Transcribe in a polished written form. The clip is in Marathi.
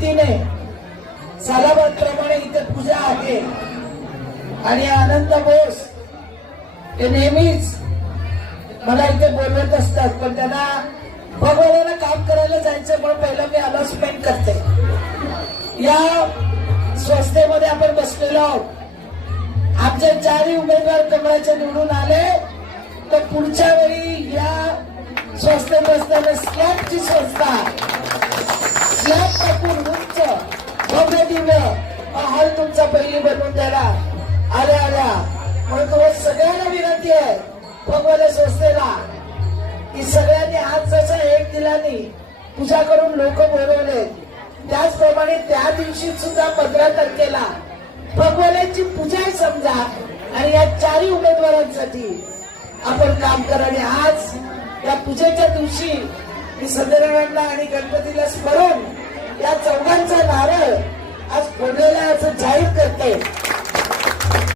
पद्धतीने सालाबादप्रमाणे इथे पूजा आहे आणि अनंत बोस ते नेहमीच मला इथे बोलवत असतात, पण त्यांना भगवानाला काम करायला जायचं म्हणून पहिलं मी अनाउन्समेंट करते. या संस्थेमध्ये आपण बसलेलो आहोत. आमचे चारही उमेदवार कमळाचे निवडून आले तर पुढच्या वेळी या संस्थेत असताना स्लॅबची संस्था, स्लॅब टाकून उंच भव्य दिव्य हॉल तुमचा पहिली बनवून द्यायला आल्या म्हणून तुम्हाला सगळ्यांना विनंती आहे भगवान संस्थेला की सगळ्यांनी आज जसा एक दिलानी पूजा करून लोक बोलवले, त्याचप्रमाणे त्या दिवशी सुद्धा 15 तारखेला भगवानाची पूजा समजा आणि या चारही उमेदवारांसाठी आपण काम करा. आणि आज या पूजेच्या दिवशी मी सत्यनारायणला आणि गणपतीला स्मरून या चौघांचा नारळ आज फोडलेला असं जाहीर करते.